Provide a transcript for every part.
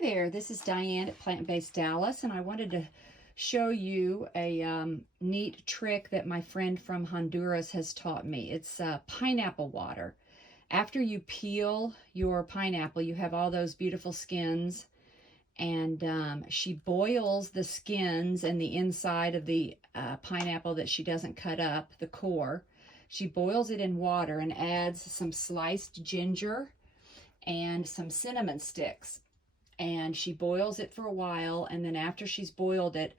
Hi there, this is Diane at Plant-Based Dallas, and I wanted to show you a neat trick that my friend from Honduras has taught me. It's pineapple water. After you peel your pineapple, you have all those beautiful skins, and she boils the skins and the inside of the pineapple that she doesn't cut up, the core. She boils it in water and adds some sliced ginger and some cinnamon sticks. And she boils it for a while, and then after she's boiled it,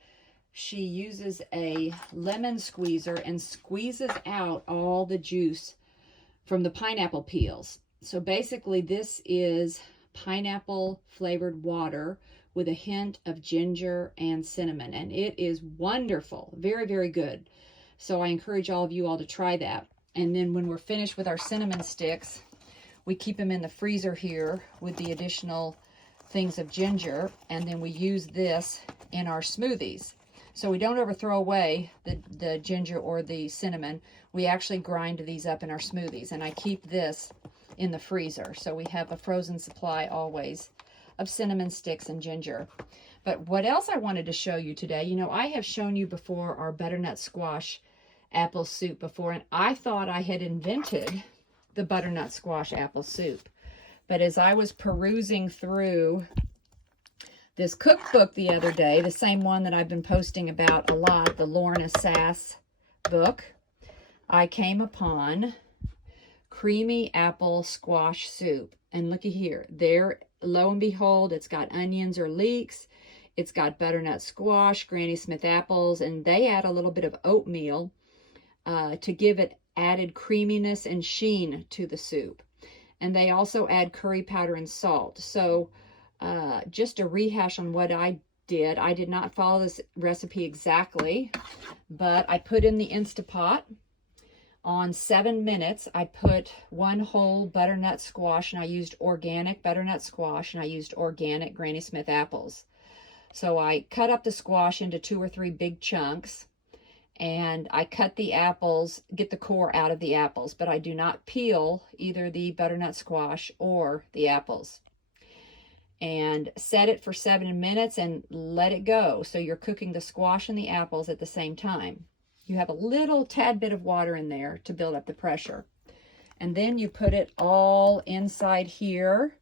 she uses a lemon squeezer and squeezes out all the juice from the pineapple peels. So basically this is pineapple flavored water with a hint of ginger and cinnamon, and it is wonderful. Very, very good. So I encourage all of you all to try that. And then when we're finished with our cinnamon sticks, we keep them in the freezer here with the additional things of ginger, and then we use this in our smoothies. So we don't ever throw away the ginger or the cinnamon. We actually grind these up in our smoothies, and I keep this in the freezer. So we have a frozen supply always of cinnamon sticks and ginger. But what else I wanted to show you today, you know, I have shown you before our butternut squash apple soup before, and I thought I had invented the butternut squash apple soup. But as I was perusing through this cookbook the other day, the same one that I've been posting about a lot, the Lorna Sass book, I came upon creamy apple squash soup. And looky here, there, lo and behold, it's got onions or leeks, it's got butternut squash, Granny Smith apples, and they add a little bit of oatmeal to give it added creaminess and sheen to the soup. And they also add curry powder and salt. So just a rehash on what I did not follow this recipe exactly, but I put in the Instapot. On 7 minutes, I put one whole butternut squash, and I used organic butternut squash, and I used organic Granny Smith apples. So I cut up the squash into 2 or 3 big chunks, and I cut the apples, get the core out of the apples, but I do not peel either the butternut squash or the apples. And set it for 7 minutes and let it go. So you're cooking the squash and the apples at the same time. You have a little tad bit of water in there to build up the pressure. And then you put it all inside here,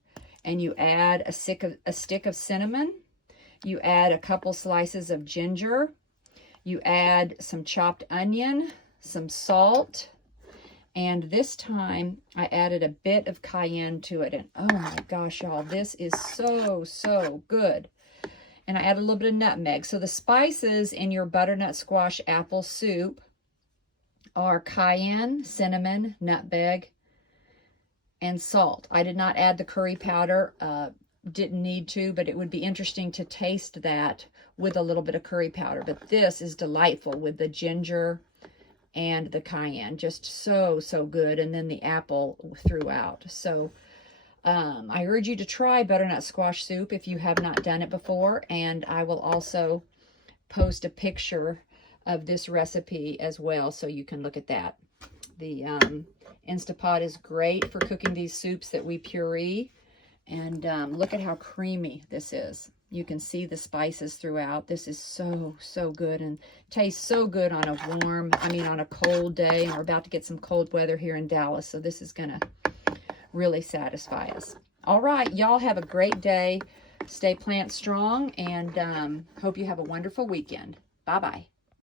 and you add a stick of cinnamon. You add a couple slices of ginger. You add some chopped onion, some salt, and this time I added a bit of cayenne to it. And oh my gosh, y'all, this is so, so good. And I add a little bit of nutmeg. So the spices in your butternut squash apple soup are cayenne, cinnamon, nutmeg, and salt. I did not add the curry powder. Didn't need to, but it would be interesting to taste that with a little bit of curry powder. But this is delightful with the ginger and the cayenne. Just so, so good. And then the apple throughout. So I urge you to try butternut squash soup if you have not done it before. And I will also post a picture of this recipe as well, so you can look at that. The Instapot is great for cooking these soups that we puree. And look at how creamy this is. You can see the spices throughout. This is so, so good and tastes so good on a cold day. And we're about to get some cold weather here in Dallas, so this is going to really satisfy us. All right, y'all have a great day. Stay plant strong, and hope you have a wonderful weekend. Bye-bye.